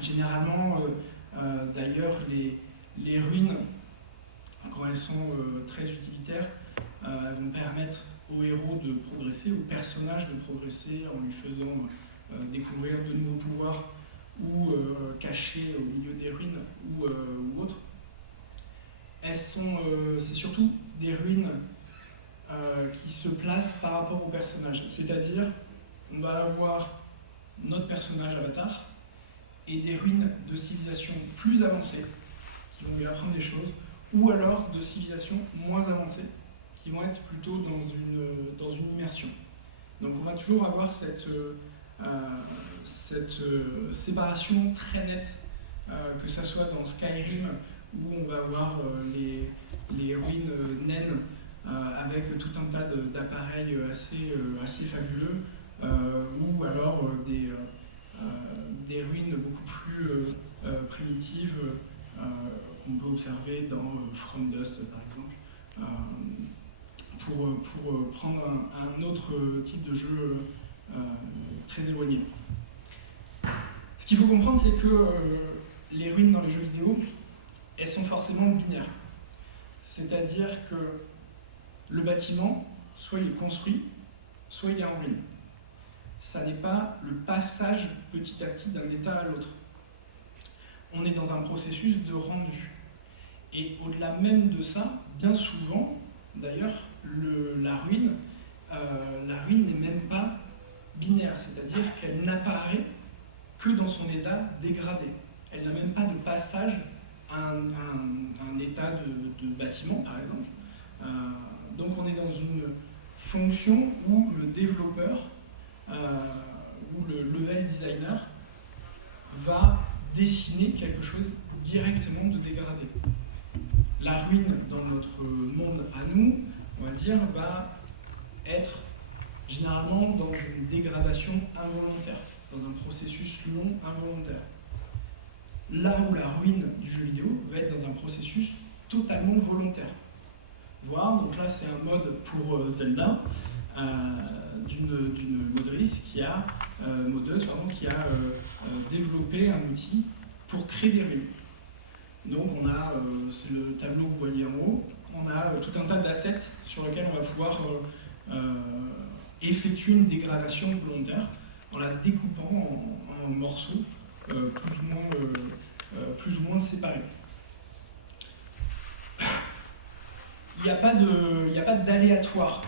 Généralement, d'ailleurs, les ruines, quand elles sont très utilitaires, elles vont permettre au héros de progresser, au personnage de progresser en lui faisant découvrir de nouveaux pouvoirs ou cachés au milieu des ruines ou autres. C'est surtout des ruines qui se placent par rapport au personnage. C'est-à-dire, on va avoir notre personnage avatar et des ruines de civilisations plus avancées qui vont lui apprendre des choses, ou alors de civilisations moins avancées qui vont être plutôt dans une immersion. Donc on va toujours avoir cette séparation très nette, que ce soit dans Skyrim, où on va avoir les ruines naines avec tout un tas d'appareils assez fabuleux, ou alors des ruines beaucoup plus primitives qu'on peut observer dans From Dust par exemple, pour prendre un autre type de jeu très éloigné. Ce qu'il faut comprendre, c'est que les ruines dans les jeux vidéo, elles sont forcément binaires. C'est-à-dire que le bâtiment, soit il est construit, soit il est en ruine. Ça n'est pas le passage petit à petit d'un état à l'autre. On est dans un processus de rendu. Et au-delà même de ça, bien souvent, d'ailleurs, la ruine n'est même pas binaire, c'est-à-dire qu'elle n'apparaît que dans son état dégradé. Elle n'a même pas de passage à un état de bâtiment, par exemple. Donc on est dans une fonction où le développeur où le level designer va dessiner quelque chose directement de dégradé. La ruine dans notre monde à nous, on va dire, va être généralement dans une dégradation involontaire, dans un processus long involontaire. Là où la ruine du jeu vidéo va être dans un processus totalement volontaire. Voir, donc là c'est un mode pour Zelda, d'une modeuse qui a développé un outil pour créer des ruines. Donc on a, c'est le tableau que vous voyez en haut, on a tout un tas d'assets sur lesquels on va pouvoir effectuer une dégradation volontaire en la découpant en morceaux plus ou moins séparés. Il n'y a pas d'aléatoire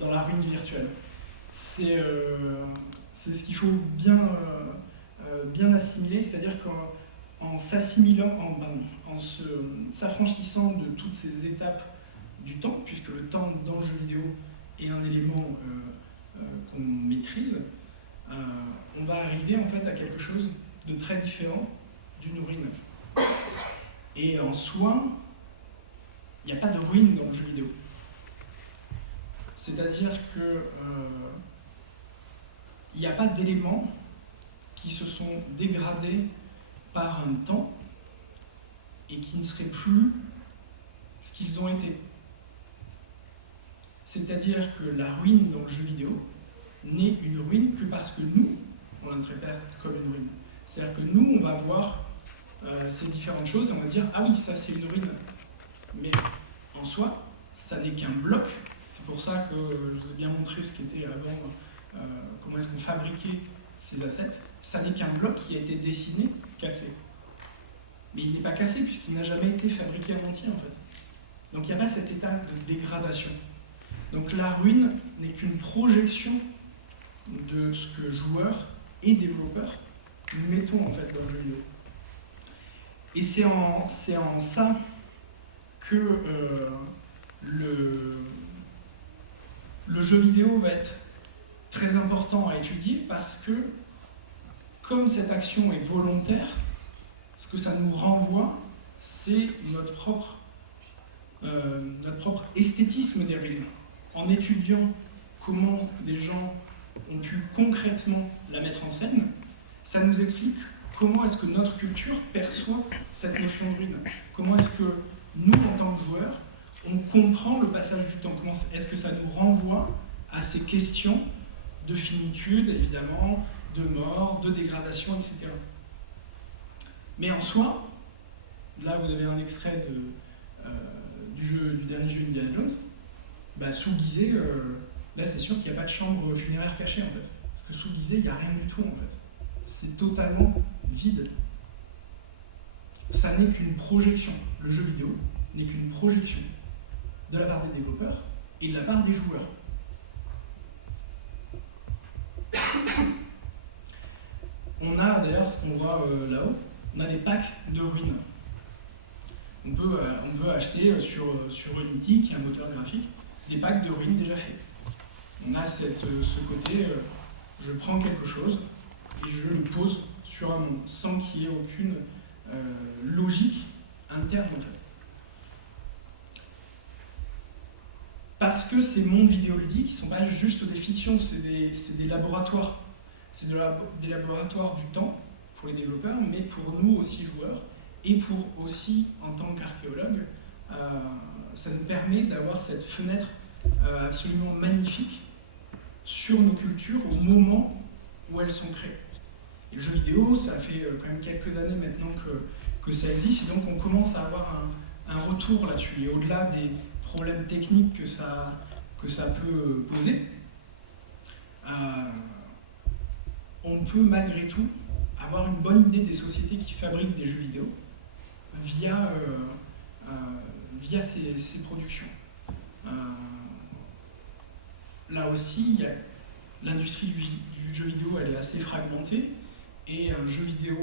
dans la ruine virtuelle. C'est ce qu'il faut bien assimiler, c'est-à-dire qu'en s'assimilant, en s'affranchissant de toutes ces étapes du temps, puisque le temps dans le jeu vidéo est un élément qu'on maîtrise, on va arriver en fait à quelque chose de très différent d'une ruine. Et en soi, il n'y a pas de ruine dans le jeu vidéo. C'est-à-dire que il n'y a pas d'éléments qui se sont dégradés par un temps et qui ne seraient plus ce qu'ils ont été. C'est-à-dire que la ruine dans le jeu vidéo n'est une ruine que parce que nous, on l'interprète comme une ruine. C'est-à-dire que nous, on va voir ces différentes choses et on va dire « Ah oui, ça c'est une ruine ». Mais en soi, ça n'est qu'un bloc. C'est pour ça que je vous ai bien montré ce qu'était avant, comment est-ce qu'on fabriquait ces assets. Ça n'est qu'un bloc qui a été dessiné, cassé. Mais il n'est pas cassé puisqu'il n'a jamais été fabriqué en entier en fait. Donc il n'y a pas cet état de dégradation. Donc la ruine n'est qu'une projection de ce que joueurs et développeurs mettons en fait dans le jeu vidéo. Et c'est en ça que le jeu vidéo va être très important à étudier parce que comme cette action est volontaire, ce que ça nous renvoie, c'est notre propre esthétisme des ruines. En étudiant comment les gens ont pu concrètement la mettre en scène, ça nous explique comment est-ce que notre culture perçoit cette notion de ruine. Comment est-ce que nous, en tant que joueurs, on comprend le passage du temps. Comment est-ce que ça nous renvoie à ces questions de finitude, évidemment, de mort, de dégradation, etc. Mais en soi, là vous avez un extrait du dernier jeu Indiana Jones, sous Gizeh, là c'est sûr qu'il n'y a pas de chambre funéraire cachée en fait. Parce que sous Gizeh, il n'y a rien du tout en fait. C'est totalement vide. Ça n'est qu'une projection. Le jeu vidéo n'est qu'une projection de la part des développeurs et de la part des joueurs. On a d'ailleurs ce qu'on voit là-haut, on a des packs de ruines. On peut acheter sur Unity, qui est un moteur graphique, des packs de ruines déjà faits. On a ce côté, je prends quelque chose et je le pose sur un monde, sans qu'il y ait aucune logique interne en fait. Parce que ces mondes vidéoludiques ne sont pas juste des fictions, c'est des laboratoires. C'est des laboratoires du temps pour les développeurs, mais pour nous aussi joueurs, et pour aussi, en tant qu'archéologue, ça nous permet d'avoir cette fenêtre absolument magnifique sur nos cultures au moment où elles sont créées. Et le jeu vidéo, ça fait quand même quelques années maintenant que ça existe, et donc on commence à avoir un retour là-dessus. Et au-delà des problèmes techniques que ça peut poser, on peut malgré tout avoir une bonne idée des sociétés qui fabriquent des jeux vidéo via ces productions. Là aussi, il y a l'industrie du jeu vidéo, elle est assez fragmentée, et un jeu vidéo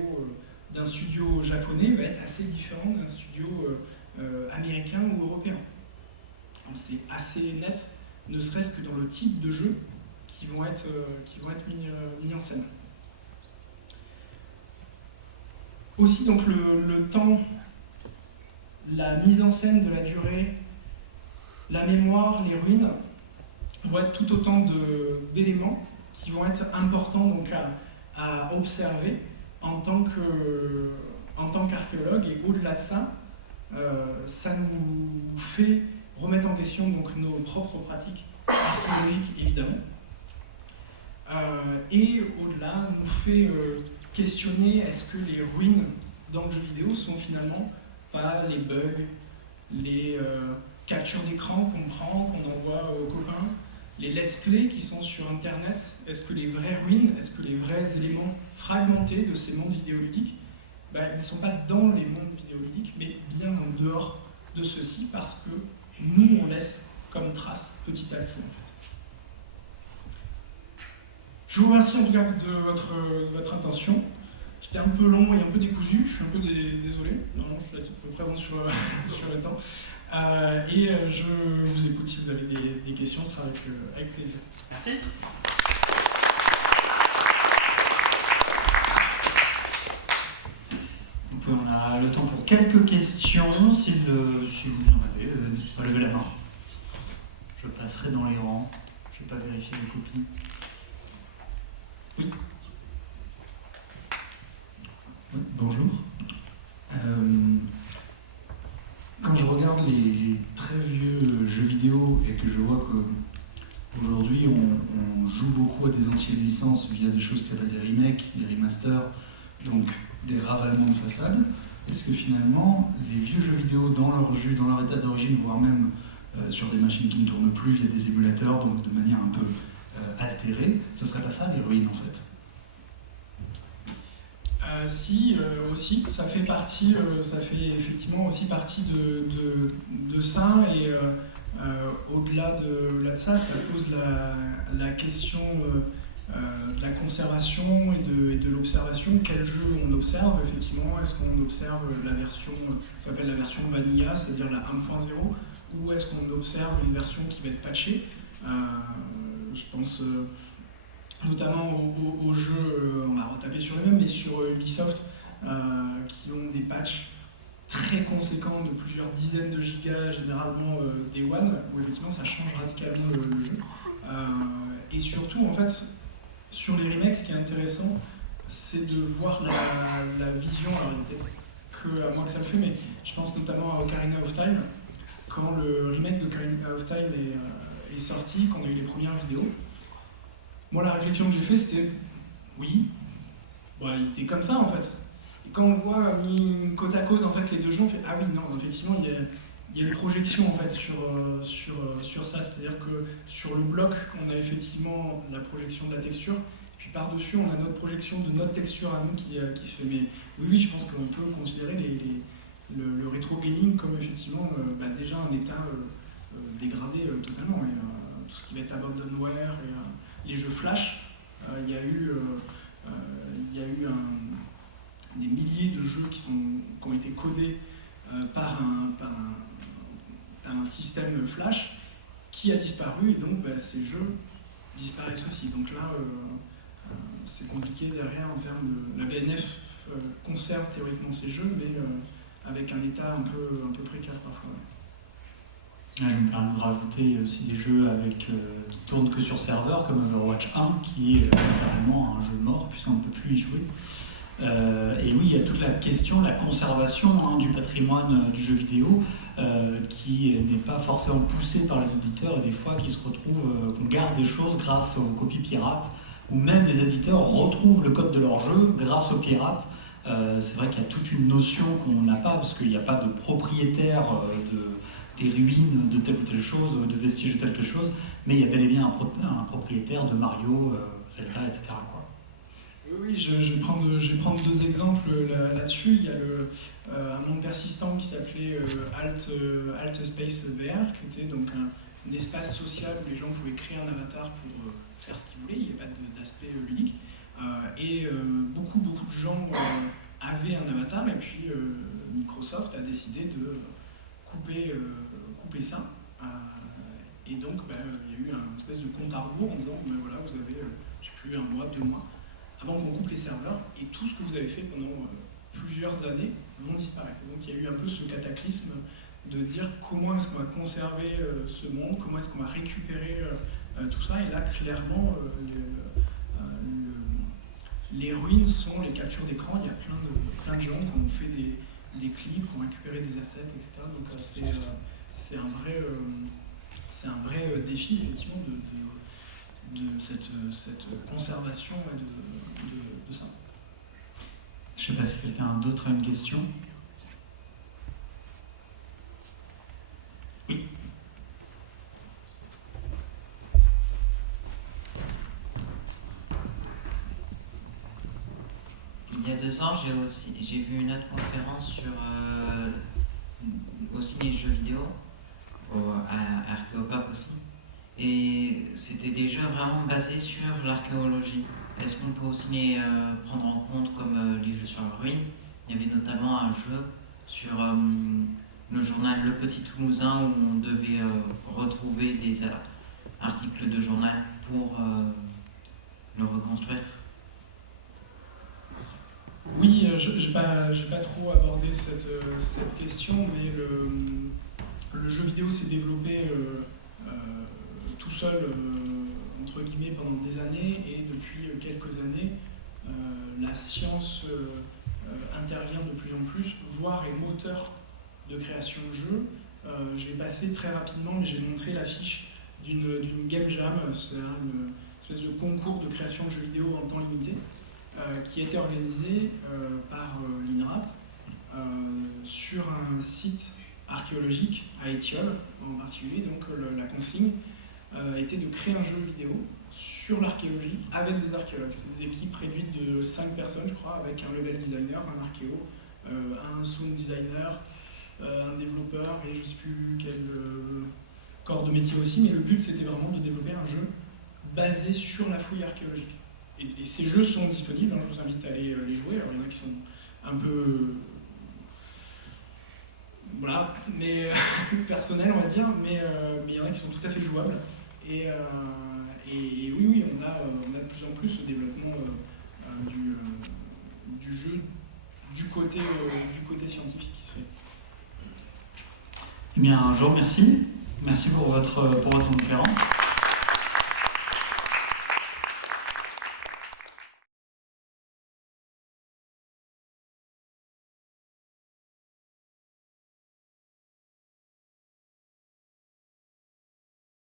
d'un studio japonais va être assez différent d'un studio américain ou européen. C'est assez net, ne serait-ce que dans le type de jeu qui vont être mis en scène. Aussi, donc le temps, la mise en scène de la durée, la mémoire, les ruines, vont être tout autant d'éléments qui vont être importants donc à observer en tant qu'archéologue. Et au-delà de ça, ça nous fait remettre en question donc nos propres pratiques archéologiques, évidemment. Et au-delà, nous fait questionner est-ce que les ruines dans le jeu vidéo sont finalement pas les bugs, les captures d'écran qu'on prend, qu'on envoie aux copains, les let's play qui sont sur internet. Est-ce que les vraies ruines, est-ce que les vrais éléments fragmentés de ces mondes vidéoludiques, ils ne sont pas dans les mondes vidéoludiques, mais bien en dehors de ceux-ci, parce que nous, on laisse comme trace petit à petit, en fait. Je vous remercie en tout cas de votre attention. J'étais un peu long et un peu décousu, je suis un peu désolé. Non, je suis à peu près bon sur le temps. Et je vous écoute si vous avez des questions, ce sera avec plaisir. Merci. Donc on a le temps pour quelques questions, si vous en avez, n'hésitez pas à lever la main. Je passerai dans les rangs, je ne vais pas vérifier les copies. Oui. Oui, bonjour. Quand je regarde les très vieux jeux vidéo et que je vois qu'aujourd'hui on joue beaucoup à des anciennes licences via des choses qui s'appellent des remakes, des remasters, donc des ravalements de façade, est-ce que finalement les vieux jeux vidéo dans leur état d'origine, voire même sur des machines qui ne tournent plus via des émulateurs, donc de manière un peu altérée, ce serait pas ça les ruines en fait? Si, aussi, ça fait effectivement aussi partie de ça, et au-delà de ça, ça pose la question de la conservation et de l'observation. Quel jeu on observe, effectivement? Est-ce qu'on observe la version, ça s'appelle la version vanilla, c'est-à-dire la 1.0, ou est-ce qu'on observe une version qui va être patchée? Je pense notamment aux jeux, on va retaper sur les mêmes, mais sur Ubisoft, qui ont des patchs très conséquents de plusieurs dizaines de gigas, généralement Day One, où effectivement ça change radicalement le jeu. Et surtout, en fait, sur les remakes, ce qui est intéressant, c'est de voir la vision, alors peut-être que à moi que ça le fait, mais je pense notamment à Ocarina of Time. Quand le remake d'Ocarina of Time est sorti, quand on a eu les premières vidéos, moi, la réflexion que j'ai faite, c'était oui, il était comme ça en fait. Et quand on voit mis côte à côte en fait les deux jeux, on fait ah oui, non, effectivement, il y a une projection en fait sur ça. C'est-à-dire que sur le bloc, on a effectivement la projection de la texture, puis par-dessus, on a notre projection de notre texture à nous qui se fait. Mais oui, je pense qu'on peut considérer le rétro gaming comme effectivement déjà un état dégradé totalement. Et tout ce qui va être abandonware et les jeux flash, il y a eu des milliers de jeux qui ont été codés par un système flash qui a disparu, et donc ces jeux disparaissent aussi. Donc là, c'est compliqué derrière en termes de... La BNF conserve théoriquement ces jeux, mais avec un état un peu précaire parfois. Je me permets de rajouter aussi des jeux qui tournent que sur serveur, comme Overwatch 1, qui est littéralement un jeu mort, puisqu'on ne peut plus y jouer. Et oui, il y a toute la question de la conservation du patrimoine du jeu vidéo, qui n'est pas forcément poussé par les éditeurs, et des fois qui se retrouvent, qu'on garde des choses grâce aux copies pirates, ou même les éditeurs retrouvent le code de leur jeu grâce aux pirates. C'est vrai qu'il y a toute une notion qu'on n'a pas, parce qu'il n'y a pas de propriétaire des ruines de telle ou telle chose, de vestiges de telle ou telle chose, mais il y a bel et bien un propriétaire de Mario, Zelda, etc. quoi. Oui, je vais prendre deux exemples là-dessus. Il y a un monde persistant qui s'appelait Alt Space VR, qui était donc espace social où les gens pouvaient créer un avatar pour faire ce qu'ils voulaient, il n'y avait pas d'aspect ludique. Et beaucoup de gens avaient un avatar, et puis Microsoft a décidé de couper ça. Et donc, il y a eu une espèce de compte à rebours en disant, voilà, vous avez, je sais plus, 1 mois, 2 mois, avant qu'on coupe les serveurs, et tout ce que vous avez fait pendant plusieurs années vont disparaître. Et donc il y a eu un peu ce cataclysme de dire comment est-ce qu'on va conserver ce monde, comment est-ce qu'on va récupérer tout ça. Et là, clairement, les ruines sont les captures d'écran. Il y a plein de gens qui ont fait des clips, qui ont récupéré des assets, etc. Donc c'est un vrai défi, effectivement, de cette conservation et de ça. Je ne sais pas si quelqu'un d'autre a une question. Oui. Il y a 2 ans, j'ai vu une autre conférence sur aussi les jeux vidéo, à Archéopop aussi. Et c'était des jeux vraiment basés sur l'archéologie. Est-ce qu'on peut aussi les prendre en compte comme les jeux sur la ruine? Il y avait notamment un jeu sur le journal Le Petit Toulousain où on devait retrouver des articles de journal pour le reconstruire. Oui, j'ai pas trop abordé cette question, mais le jeu vidéo s'est développé tout seul, entre guillemets, pendant des années, et depuis quelques années, la science intervient de plus en plus, voire est moteur de création de jeux. Je vais passer très rapidement, mais j'ai montré l'affiche d'une Game Jam, c'est une espèce de concours de création de jeux vidéo en temps limité, qui a été organisé par l'INRAP sur un site archéologique à Étiole en particulier. Donc la consigne était de créer un jeu vidéo sur l'archéologie avec des archéologues. C'est des équipes réduites de 5 personnes, je crois, avec un level designer, un archéo, un sound designer, un développeur et je ne sais plus quel corps de métier aussi. Mais le but, c'était vraiment de développer un jeu basé sur la fouille archéologique. Et ces jeux sont disponibles, hein, je vous invite à aller les jouer. Alors il y en a qui sont un peu voilà, mais personnels on va dire, mais il y en a qui sont tout à fait jouables. Et oui, on a de plus en plus ce développement du jeu du côté scientifique qui se fait. Eh bien, je vous remercie. Merci pour votre conférence.